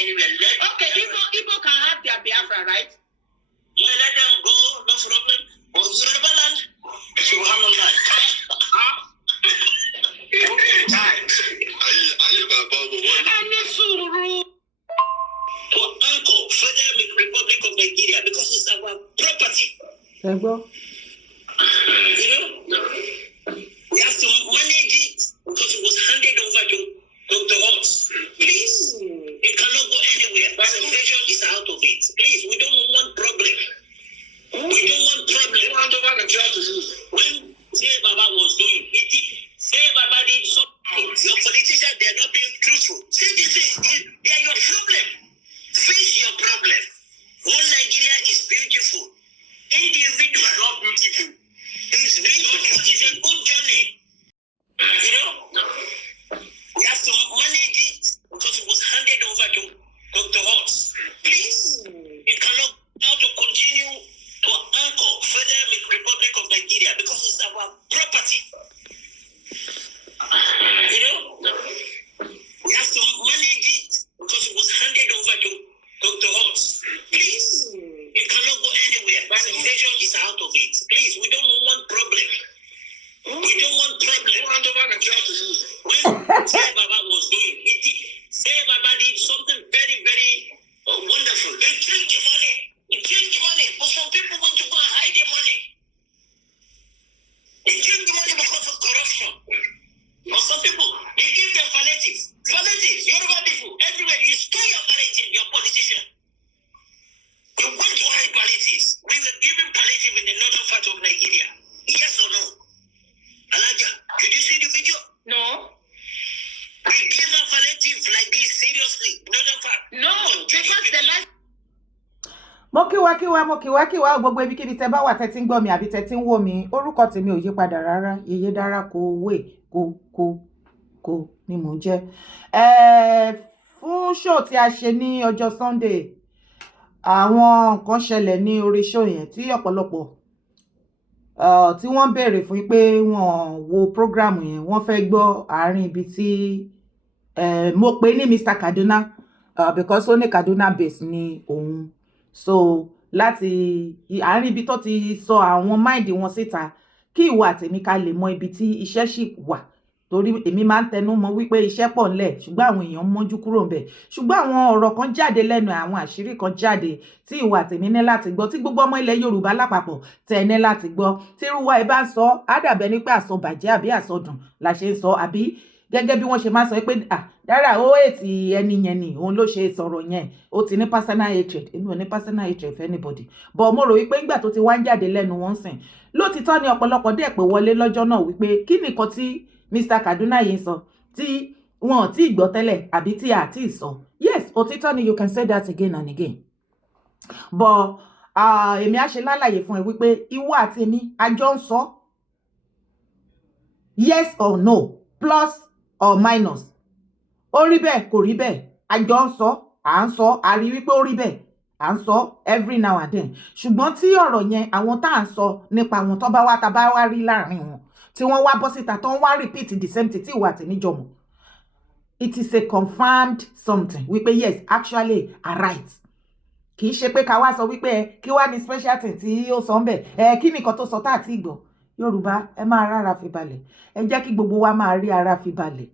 anywhere. Okay, Igbo can have their Biafra, right? Yeah, let them go, no problem. But Yoruba land, Subhanallah. To anchor Federal Republic of Nigeria because it's our property. You know, we have to manage it because it was handed over to Dr. Hobbs. Please, it cannot go anywhere. Aspiration is out of it. Please, we don't want problem. We don't want problem. Hand over the job to you. When Say Baba was doing it, Say Baba did something. Your politicians, they are not being truthful. Say they are your problem. Face your problem. One Nigeria is beautiful. Individual, not beautiful. It's beautiful. It's a good journey. You know? We have to manage it because it was handed over to Dr. Hobbs. Please, it cannot now to continue to anchor Federal Republic of Nigeria because it's our property. You know? We have to manage it because it was handed over to Dr. Hobbs. Please, it cannot go anywhere. Aspiration is out of it. Please, we don't want problem. We don't want problem. Hand over the job to you. When Say Baba was doing it, Say Baba did something very, very wonderful. They changed the money. They changed the money. But some people want to go and hide their money. They changed the money because of corruption. But some people, they give them palliatives. Palliatives, Yoruba people, everywhere. You store your palliative, your politician. You want to hide palliatives. We were giving palliative in the northern part of Nigeria. Yes or no? Alaja, did you see the video? No. We gave a palliative like this seriously. Northern part. No, because the last. Mokiwa gbogbo ibikíbi tẹ́ bá wà tẹ́ tí ń gbọ́ mi àbí tẹ́ tí ń wò mí orúkọ tèmi ò yí padà rárá Yèyé Dára kó ni mò ń jẹ́ fún show tí a ṣe ní ọjọ́ Sunday àwọn nǹkan ṣẹlẹ̀ ní orí show yẹn tí ọ̀pọ̀lọpọ̀ tí wọ́n béèrè fún pé wọ́n wo program yẹn wọ́n fẹ́ gbọ́ àárín ibi tí mo pè ní Mr. Kaduna because ó ní Kaduna base ní òun so láti àárín ibi tó ti sọ àwọn mind wọn síta kí ìwọ àtèmi ká lè mọ ibi tí iṣẹ́ sì wà torí èmi máa ń tẹnu mọ́ wípé iṣẹ́ pọ̀ ńlẹ̀ ṣùgbọ́n àwọn èèyàn mọ́jú kúrò ńbẹ̀ ṣùgbọ́n àwọn ọ̀rọ̀ kan jáde lẹ́nu àwọn àṣírí kan jáde tí ìwọ àtèmi ní láti gbọ́ tí gbogbo ọmọ ilẹ̀ Yorùbá lápapọ̀ tẹ́ ní láti gbọ́ tí irúwa ẹ bá ń sọ á dàbẹ́ ní pé àsọbàjẹ́ àbí àsọdùn la ṣe ń sọ àbí gẹ́gẹ́ bí wọ́n ṣe máa sọ pé Dára ó ètì ẹni yẹn ni òun ló ṣe sọ̀rọ̀ yẹn ó ti ní personal hatred èmi ò ní personal hatred for anybody but mo rò wípé nígbà tó ti wá ń jáde lẹ́nu wọn sìn lótìtọ́ ni ọ̀pọ̀lọpọ̀ dẹ̀ pé wọlé lọ́jọ́ náà wípé kí nìkan tí Mr. Kaduna yìí sọ tí wọn ò tí gbọ́ tẹ́lẹ̀ àbí tí a ti sọ yes òtítọ́ ni you can say that again and again but èmi á ṣe lálàyé fún ẹ wípé ìwọ àti èmi a jọ ń sọ yes or no plus or minus ó rí bẹ́ẹ̀ kò rí bẹ́ẹ̀ a jọ ń sọ à ń sọ a rí wípé ó rí bẹ́ẹ̀ à ń sọ every now and then ṣùgbọ́n tí ọ̀rọ̀ yẹn àwọn tá à ń sọ nípa àwọn tó bá wá ta bá wá rí láàrin wọn tí wọ́n wá bọ́ síta tó ń wá repeat the same thing tí ìwà àtẹ̀mí jọmọ̀ it is a confirmed something wípé yes actually I right kì í ṣe pé ká wá sọ wípé kí wá ní special thing tí ó sọ ń bẹ̀ kí nìkan tó sọ tá àti ìgbọ̀ Yorùbá ẹ máa rárá fi balẹ̀ ẹ jẹ́ kí gbogbo wa máa rí ara fi balẹ̀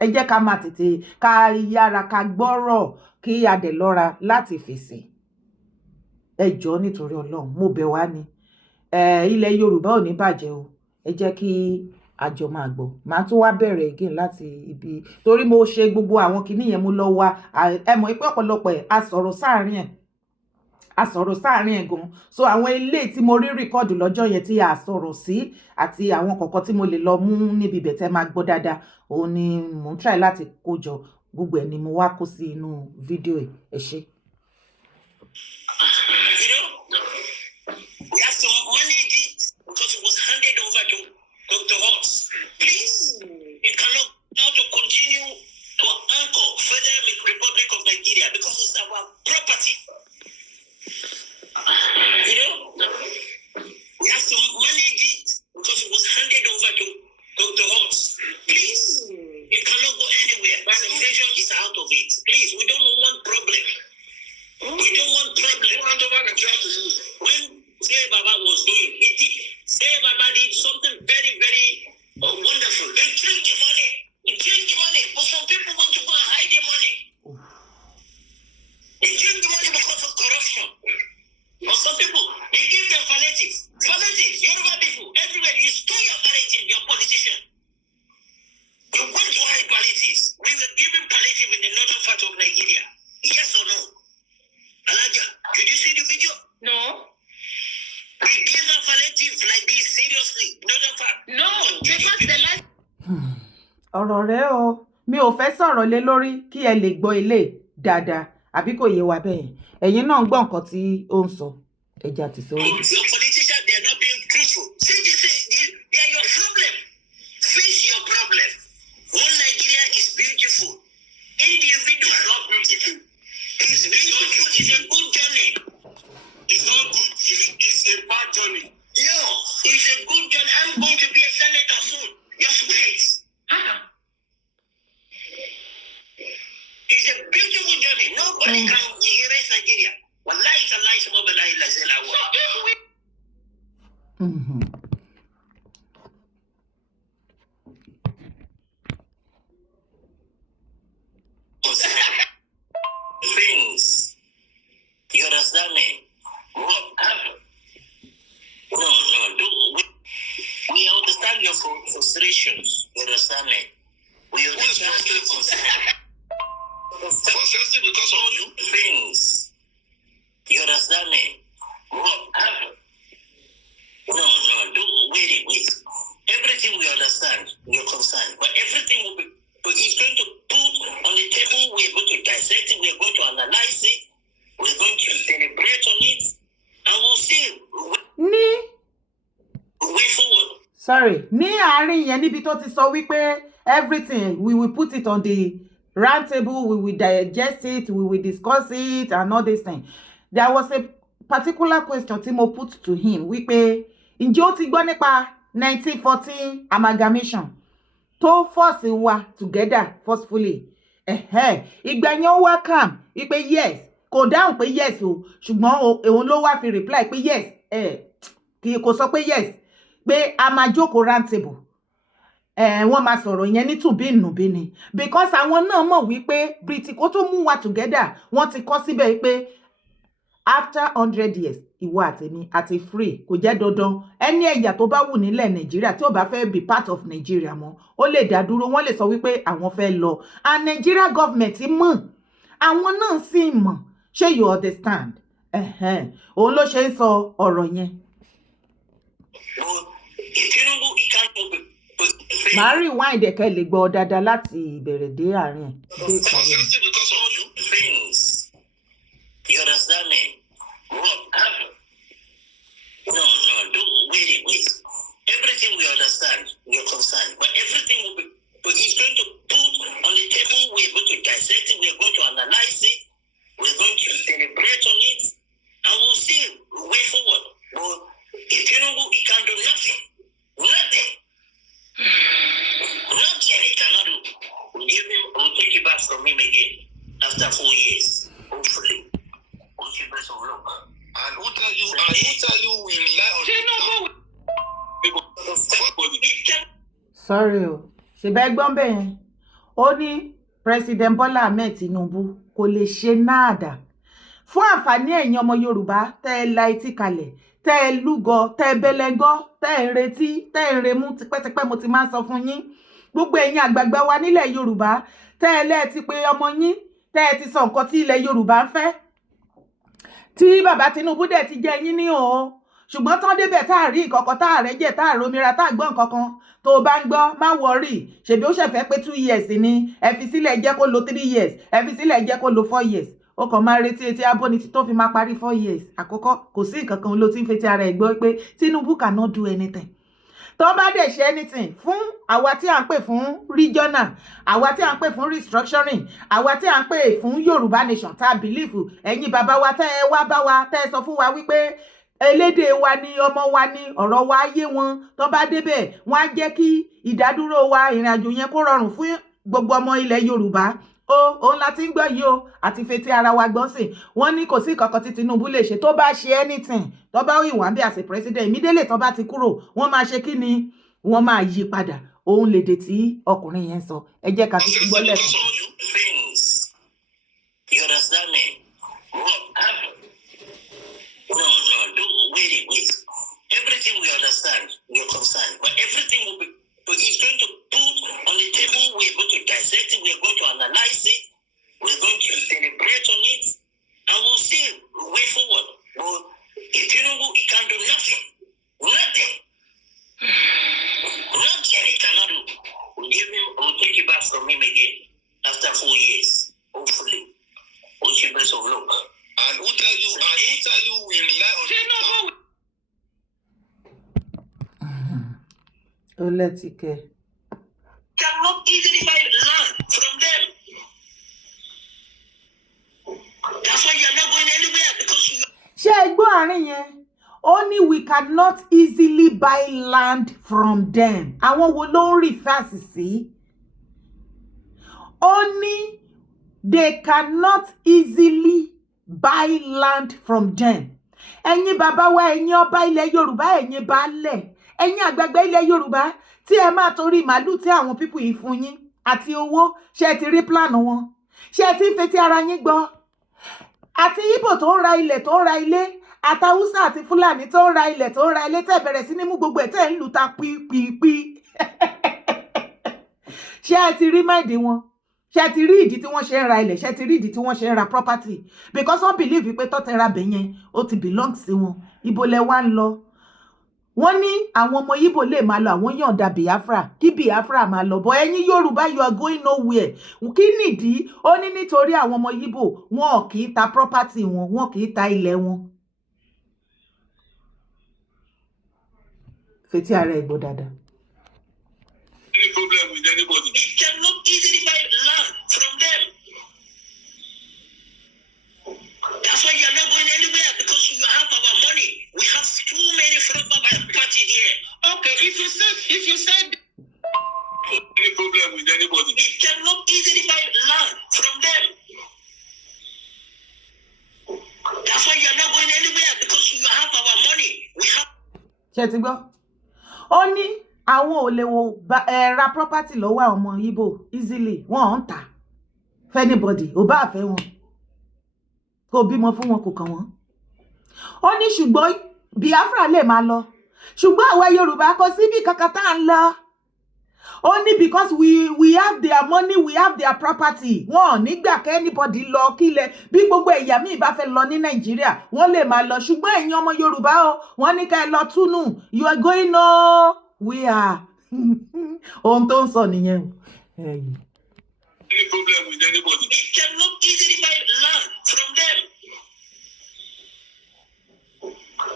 ẹ jẹ́ ká máa tètè ká yára ká gbọ́rọ̀ kí a dẹ̀ lọ́ra láti fèsì ẹ jọ̀ọ́ nítorí Ọlọ́run mo bẹ̀ wá ni ilẹ̀ Yorùbá ò ní bàjẹ́ o ẹ jẹ́ kí àjọ máa gbọ́ màá tún wá bẹ̀rẹ̀ again láti ibi torí mo ṣe gbogbo àwọn kinní yẹn mo lọ wá ẹ mọ̀ pé ọ̀pọ̀lọpọ̀ ẹ̀ a sọ̀rọ̀ sáàrin ẹ̀ gan so àwọn ilé tí mo rí rìkọ́ọ̀dù lọ́jọ́ yẹn tí a sọ̀rọ̀ sí àti àwọn kọ̀ọ̀kan tí mo lè lọ mú níbi ibẹ̀ tẹ́ máa gbọ́ dáadáa òun ni mò ń try láti kójọ gbogbo ẹ̀ ni mo wá kó sí inú fídíò ẹ̀ ṣe. We have to manage it because it was handed over to Dr. Hobbs. Please, it cannot now to continue to anchor Federal Republic of Nigeria because it's our property. You know, we have to manage it because it was handed over to Dr. Hobbs. Please, it cannot go anywhere. Aspiration is out of it. Please, we don't want problem. We don't want problem. Hand over Nigeria to you. When Say Baba was doing, Say Baba did something very, very wonderful. They drink the money. They drink the money. But some people want to go and hide the money. They drink the money because of corruption. But some people, they give them palliatives. Palliatives, Yoruba people, everywhere, you steal your palliative, your politician. You want to hide palliatives. We were giving palliative in the northern part of Nigeria. Yes or no? Alaja, did you see the video? No. We gave a palliative like this, seriously. Northern part. No, because the last... ọ̀rọ̀ rẹ o mi ò fẹ́ sọ̀rọ̀ lé lórí kí ẹ lè gbọ́ ilé dáadáa àbí kò yé wa bẹ́ẹ̀ ẹ̀yin náà ń gbọ́ nǹkan tí ó ń sọ ẹja ti sọ. Your politicians, they are not being truthful. See, they are your problem. Face your problem. One Nigeria is beautiful. Individual are not beautiful. It's beautiful. It's a good journey. It's not good. It's a bad journey. No, it's a good journey. I'm going to be a senator soon. Just wait. It's a beautiful journey. Nobody can erase Nigeria. Wallahi, it's a lie. Some of the lie is a lie. Things. You understand me? What happened? No. We understand your frustrations. You understand me? We understand your frustrations. Frustrated because of you? Things. You understand me? What happened? No. Wait. Everything we understand, you're concerned. But everything will be, is going to put on the table. We're going to dissect it. We're going to analyze it. We're going to deliberate on it. And we'll see. Way forward. Sorry. Ní àárín yẹn níbi tó ti sọ wípé everything we will put it on the round table, we will digest it, we will discuss it and all this thing. There was a particular question tí mo put to him wípé ǹjẹ́ ó ti gbọ́ nípa 1914 amalgamation tó force wa together forcefully. Ìgbà yẹn ó wá calm wípé yes, kò dáhùn pé yes o, ṣùgbọ́n òun ló wá fi reply pé yes, kì kò sọ pé yes, pé a máa jókòó round table. Wọ́n máa sọ̀rọ̀ yẹn ní tùbínùbí ni because àwọn náà mọ̀ wípé British kó tó mú wa together wọ́n ti kọ́ síbẹ̀ pé after 100 years ìwọ àtẹ̀mí àti free kò jẹ́ dandan ẹni ẹ̀yà tó bá wù nílẹ̀ Nàìjíríà tí ó bá fẹ́ be part of Nigeria mọ́ ó lè dá dúró wọ́n lè sọ wípé àwọn fẹ́ lọ and Nigeria government mọ̀ àwọn náà sì mọ̀ ṣé you understand òun ló ṣe ń sọ ọ̀rọ̀ yẹn. màá rí wáìn dẹ̀kẹ́ lè gbọ́ dáadáa láti ìbẹ̀rẹ̀ dé àárín ẹ̀. You understand me? What happened? No. Wait. Everything we understand, you're concerned. But everything will be, is going to put on the table. We're going to dissect it. We're going to analyze it. We're going to deliberate on it. And we'll see way forward. But if you know, he can do nothing. Nothing he cannot do. We'll take it back from him again after 4 years, hopefully. And who tell you we rely on sorry o ṣèbẹ́ gbọ́n bẹ́ẹ̀ yẹn ó ní President Bola Ahmed Tinubu kò lè ṣe náàdà fún àǹfààní ẹ̀yin ọmọ Yorùbá tẹ́ ẹ la etí kalẹ̀ tẹ́ ẹ lúgọ tẹ́ ẹ bẹ́lẹ́ngọ́ tẹ́ ẹ retí tẹ́ ẹ remú tipẹ́tipẹ́ mo ti máa ń sọ fún yín gbogbo ẹ̀yin àgbààgbà wa nílẹ̀ Yorùbá tẹ́ ẹ lẹ́ẹ̀ ti pé ọmọ yín tẹ́ ẹ ti sọ nǹkan tí ilẹ̀ Yorùbá ń fẹ́ tí bàbá Tinubu dẹ̀ ti jẹ́ yín ní o ṣùgbọ́n tán débẹ̀ tá a rí nǹkankan tá a rẹ́jẹ̀ tá a romira tá a gbọ́ nǹkankan tó o bá ń gbọ́ má wọrí ṣèbí ó ṣẹ̀fẹ́ pé 2 years ni ẹ fi sílẹ̀ jẹ́ kó lo 3 years ẹ fi sílẹ̀ jẹ́ kó lo 4 years ó kàn máa retí etí abóni tó fi máa parí 4 years àkọ́kọ́ kò sí nǹkankan ló ti ń fetí ara ẹ̀ gbọ́ pé Tinubu cannot do anything tó bá dẹ̀ ṣe anything fún àwa tí à ń pè fún regional àwa tí à ń pè fún restructuring àwa tí à ń pè fún Yorùbá nation tá a believe ẹ̀yin bàbá wa tẹ́ ẹ wá bá wa tẹ́ ẹ sọ fún wa wípé elédè wa ni ọmọ wa ni ọ̀rọ̀ wa yé wọn tó bá débẹ̀ wọ́n á jẹ́ kí ìdádúró wa ìrìnàjò yẹn kó rọrùn fún gbogbo ọmọ ilẹ̀ Yorùbá òun la ti ń gbọ́ yìí o àti fetí ara wa gbọ́n sìn wọ́n ní kò sí kankan tí Tinubu lè ṣe tó bá ṣe anything tó bá ìwà bí as a president immediately tó bá ti kúrò wọ́n máa ṣe kí ni wọ́n máa yí padà òun lè dè tí ọkùnrin yẹn sọ ẹ jẹ́ ká fi gbọ́ lẹ́kọ̀ọ́. You understand me? No, wait. Everything we understand, we're concerned, but everything will be is going to put on the table. We're going to dissect it. We're going to analyze it. We're going to deliberate on it, and we'll see way forward. But if Tinubu, he can do nothing. Nothing he cannot do. We'll take it back from him again after 4 years, hopefully. With the best of luck. And who tell you we rely on Tinubu? Oletike. Cannot easily buy land from them. That's why you're not going anywhere because you. Ṣé ẹ gbọ́ àárín yẹn? Only we cannot easily buy land from them. Àwọn wo ló ń rí fásì sí? Only they cannot easily buy land from them. Ẹ̀yin bàbá wa, ẹ̀yin ọba ilẹ̀ Yorùbá, ẹ̀yin baálẹ̀, ẹ̀yin àgbààgbà ilẹ̀ Yorùbá tí ẹ máa torí màálù tí àwọn pípù yìí fún yín àti owó ṣe ti rí plan wọn. Ṣé ti fetí ara yín gbọ́? Àti Ìgbò tó ń ra ilẹ̀ tó ń ra ilé, àtàwùsà àti Fúlàní tó ń ra ilẹ̀ tó ń ra ilé tẹ́ bẹ̀rẹ̀ sí ní mú gbogbo ẹ̀ tẹ́ ń lù ta pípípí. Ṣé ẹ ti rí máìdí wọn? Ṣé ti rí ìdí tí wọ́n ṣe ń ra ilẹ̀? Ṣé ti rí ìdí tí wọ́n ṣe ń ra property? Because wọ́n believe pé tọ́tẹ̀ ra bẹ̀ yẹn ó ti belong sí wọn. Ibo lẹ wá ń lọ? Wọ́n ní àwọn ọmọ Ìgbò lè máa lọ àwọn yọ̀ǹda Biafra kí Biafra máa lọ bọ̀ ẹ̀yin Yorùbá you are going nowhere. Kí nìdí? Ó ní nítorí àwọn ọmọ Ìgbò wọn kì í ta property wọn kì í ta ilẹ̀ wọn. Fetí ara ẹ̀ gbọ́ dáadáa. Any problem with anybody? You cannot easily buy land from them. That's why you're not going anywhere because you have our money. We have too many property here. Okay, if you said any problem with anybody, you cannot easily buy land from them. That's why you're not going anywhere because you have our money. We have. Ṣé ti gbọ́? Ó ní àwọn ò lè wo ra property lọ́wọ́ àwọn ọmọ Ìgbò easily wọ́n ń tà anybody ò bá fẹ́ wọn kò bímọ fún wọn kò kàn wọ́n. Ó ní ṣùgbọ́n Biafra lè máa lọ ṣùgbọ́n àwa Yorùbá kò síbi kankan tá à ń lọ. Ó ní because we have their money, we have their property. Wọ́n nígbà kẹ́ anybody lọ kílẹ̀ bí gbogbo ẹ̀yà míì bá fẹ́ lọ ní Nàìjíríà wọ́n lè máa lọ ṣùgbọ́n ẹ̀yin ọmọ Yorùbá o wọ́n ní ká ẹ lọ túnú you are going nowhere. Ohun tó ń sọ nìyẹn. Any problem with anybody? You cannot easily buy land from them.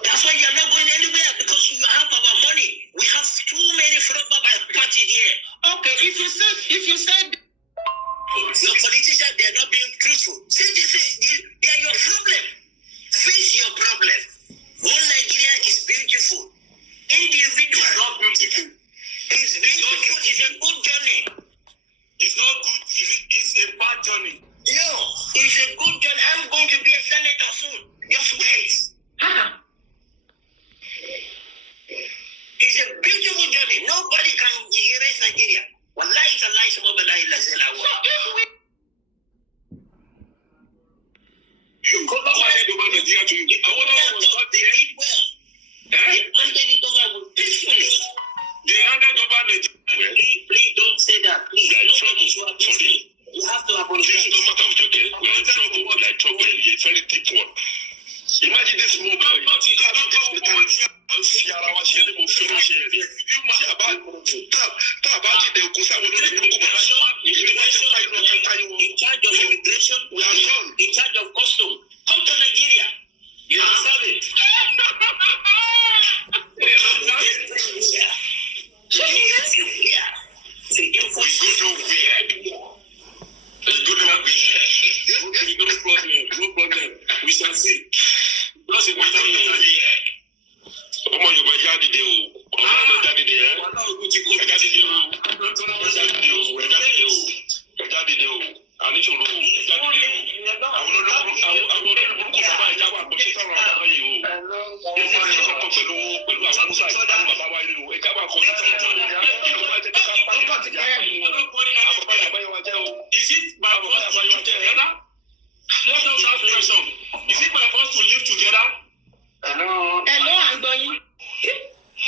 That's why you're not going anywhere because you have our money. We have too many property here. Okay, if you said your politicians, they're not being truthful. See, they are your problem. Face your problem. One Nigeria is beautiful. Individual is not beautiful. It's beautiful. It's a good journey. It's not good. It's a bad journey. No, it's a good journey. I'm going to be a senator soon. Just wait. It's a beautiful journey. Nobody can erase Nigeria. Wallahi it's a lie. So if we you go back to Nigeria to you. I want to talk the lead well. They handed it over peacefully. They handed over Nigeria. Please don't say that. Please. Sorry. You have to apologize. This is not matter of okay. We are in trouble. Like trouble. It's very deep one. Imagine this small boy. In charge of immigration, in charge of custom. Come to Nigeria. You understand it? No problem. We shall see. Just a matter of here. Ọmọ Yorùbá jáde dé o. Ọmọ Yorùbá jáde dé ẹ́. Jáde dé o. Jáde dé o. Jáde dé o. Jáde dé o. Àníṣòro Is it my fault to live together? Let us ask a question. Is it my fault to live together? Hello, Agbaagba.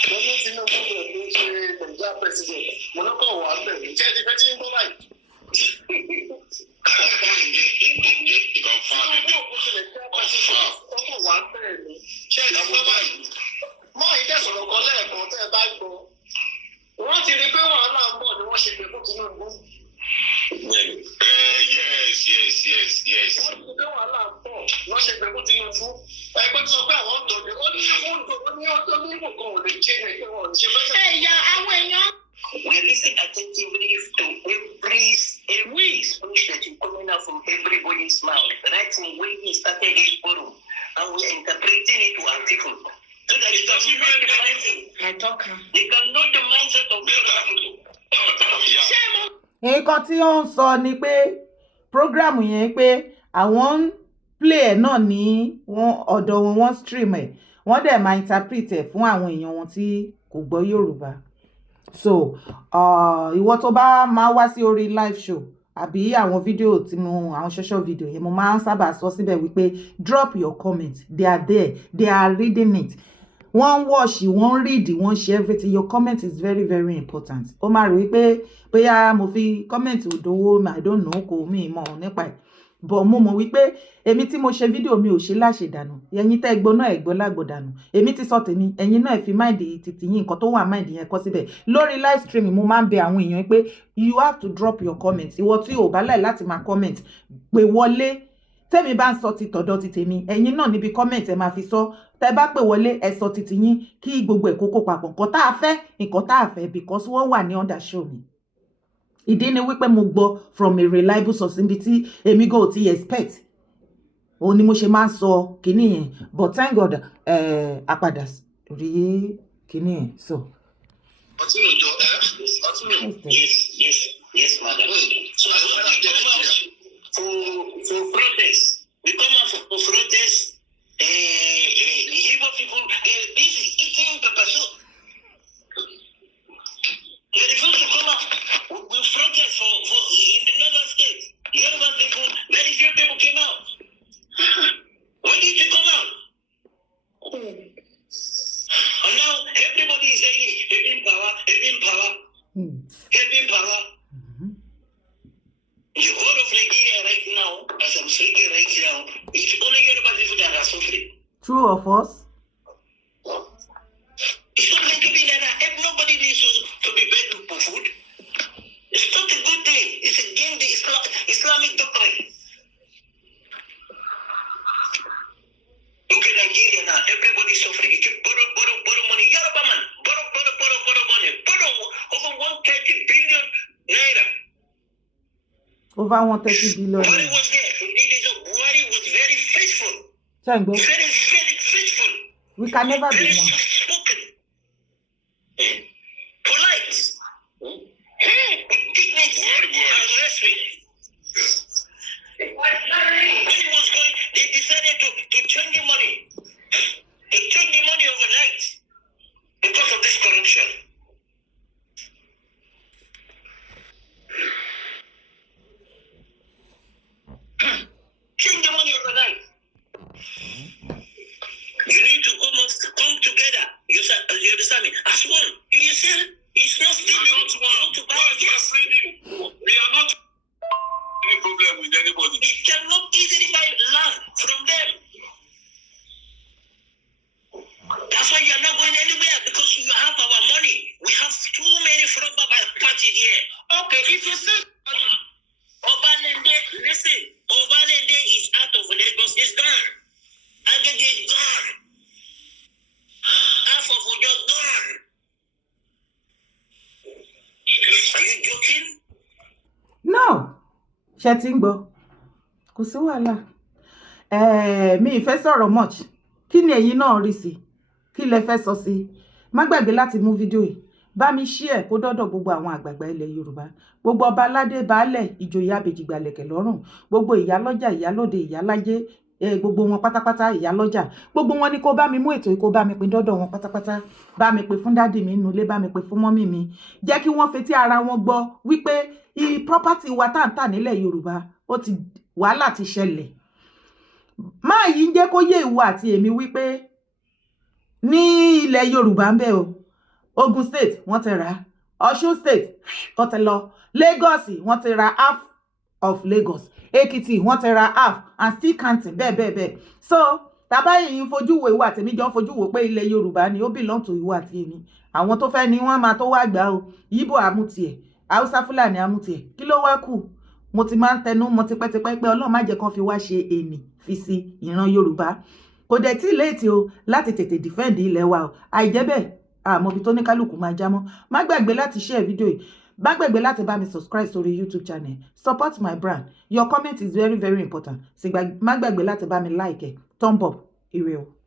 Lọ́dún Tinubu rẹ̀ ló ṣe Nàìjíríà president. Mo lọ́kọ̀ wà bẹ̀rẹ̀. Ṣé ẹni fẹ́ tí ń bọ́ báyìí? Tinubu òkú ṣe Nàìjíríà president. Ọkọ̀ wà bẹ̀rẹ̀ ni. Ṣé ẹni fẹ́ báyìí? Mọ́ ìdẹ́sọ̀rọ̀ kan lẹ́ẹ̀kan tẹ́ ẹ bá gbọ́. Wọ́n ti rí pé wàhálà ń bọ̀ ni wọ́n ṣe pé fún Tinubu. Yes. Wọ́n ti pé wàhálà ń bọ̀ wọ́n ṣe pé fún Tinubu. Ẹgbẹ́ tó sọ pé àwọn ọ̀dọ́ ó ní ìbò kan ò lè ṣe é pé wọ́n ṣe bẹ́ẹ̀. Ẹ̀yà àwọn èèyàn. We listen attentively to every speech that is coming out from everybody's mouth. Right from when he started his forum, and we are interpreting it to our people. So that it doesn't know the mindset. They can know the mindset of the nǹkan tí ó ń sọ ni pé prógrámù yẹn pé àwọn ń play ẹ̀ náà ní ọ̀dọ̀ wọn wọ́n stream ẹ̀ wọ́n dẹ̀ máa interpret ẹ̀ fún àwọn èèyàn wọn tí kò gbọ́ Yorùbá. So ìwọ tó bá máa wá sí orí live show àbí àwọn fídíò tí àwọn social video yẹn mo máa ń sábà sọ síbẹ̀ wípé drop your comment, they are there, they are reading it. Wọ́n watch, wọ́n read, wọ́n share everything. Your comment is very very important. Ó máa rò wípé bóyá mo fi comment òdòwó I don't know kò mí mọ̀ nípa ẹ̀. But mo mọ̀ wípé èmi tí mo ṣe fídíò mi ò ṣe láṣẹ dànù. Ẹ̀yin tẹ́ gbọ́ náà ẹ̀gbọ́ lágbọ̀ dànù. Èmi ti sọ tèmi, ẹ̀yin náà ẹ fi mind títí yín nǹkan tó wà mind yẹn kọ síbẹ̀. Lórí live stream mo máa ń bẹ àwọn èèyàn pé you have to drop your comments. Ìwọ tí ò bá láì láti máa comment pé wọlé. Tẹ́mi bá ń sọ ti tọ̀dọ̀ ti tèmi, ẹ̀yin náà níbi comment ẹ máa fi sọ. Tẹ́ bá pè wọlé ẹ sọ títí yín kí gbogbo ẹ̀ kókó papọ̀. Nǹkan tá a fẹ́, nǹkan tá a fẹ́ because wọ́n wà ní under show mi. Ìdí ni wípé mo gbọ́ from a reliable source níbi tí èmi go ti expect. Òun ni mo ṣe máa ń sọ kíní yẹn. But thank God àpadà rí kíní yẹn. So. Yes, madam. So for protest, we come out for protest. The Igbo people are busy eating pepper soup. They refuse to come out. We protest for in the northern states. Yoruba people, very few people came out. When did you come out? And now everybody is saying, having power. The whole of Nigeria right now, as I'm speaking right now, it's only Yoruba people that are suffering. True or false? It's not meant to be like that. If nobody needs to be begged for food, it's not a good thing. It's against the Islamic doctrine. Look at Nigeria now. Everybody's suffering. You keep borrow money. Yoruba man, borrow money. Borrow over 130 billion naira. Over 130 billion. Buhari was there. Buhari was very faithful. Very faithful. We can never be very one. Spoken. Polite. With dignity and respect. When he was going, they decided to change the money. They changed the money overnight because of this corruption. Change the money overnight. You need to almost come together. You understand me? As one. You see, it's not still we are not any problem with anybody. You cannot easily buy land from them. That's why you are not going anywhere because you have our money. We have too many fraud parties here. Okay, if you say Obalende, listen, Obalende is out of Lagos, it's gone. Agege is gone. Half of Ojo gone. Are you joking? No. Ṣé tí ń gbọ́? Kò sí wàhálà. Mi ì fẹ́ sọ̀rọ̀ much. Kí ni ẹ̀yin náà rí sí? Kí lẹ fẹ́ sọ sí? Má gbàgbé láti mú fídíò yìí. Bá mi share kó dọ́dọ̀ gbogbo àwọn àgbààgbà ilẹ̀ Yorùbá. Gbogbo ọba aládé baálẹ̀ ìjòyè abèjìgbàlẹ̀kẹ̀ lọ́rùn. Gbogbo ìyálọ́jà ìyálóde ìyálájé gbogbo wọn pátápátá ìyá lọ́jà gbogbo wọn ni kó bá mi mú ètò yìí kó bá mi pín dọ́dọ̀ wọn pátápátá bá mi pín fún dádì mi nínú ilé bá mi pín fún mọ́mì mi jẹ́ kí wọ́n fetí ara wọn gbọ́ wípé property wa tá ń tà nílẹ̀ Yorùbá wàhálà ti ṣẹlẹ̀ máa yìí ń jẹ́ kó yé ìwọ àti èmi wípé ní ilẹ̀ Yorùbá ń bẹ o Ogun State wọ́n ti rà Ọ̀ṣun State wọ́n ti lọ Lagos wọ́n ti ra half of Lagos Ekiti wọ́n ti ra half and still counting bẹ́ẹ̀ so tàbá yìí ń fojú wo ìwọ àti èmi jọ ń fojú wo pé ilẹ̀ Yorùbá ni ó belong to ìwọ àti èmi àwọn tó fẹ́ ni wọ́n máa tó wá gbà o Ìgbò àmútiẹ̀ Haúsá Fúlàní àmútiẹ̀ kí ló wá kù mo ti máa ń tẹnu mo tipẹ́tipẹ́ pé Ọlọ́run má jẹ́ kán fi wá ṣe èmì fi sí ìran Yorùbá kò dẹ̀ tí léètì o láti tètè defend ilẹ̀ wa o àìjẹ́ bẹ́ẹ̀ àmọ́bi tó ní kálukú máa jámọ́ má gbàgbé láti share fídíò yìí má gbàgbé láti bá mi subscribe sórí YouTube channel support my brand your comment is very important má gbàgbé láti bá mi like thumb up ire o.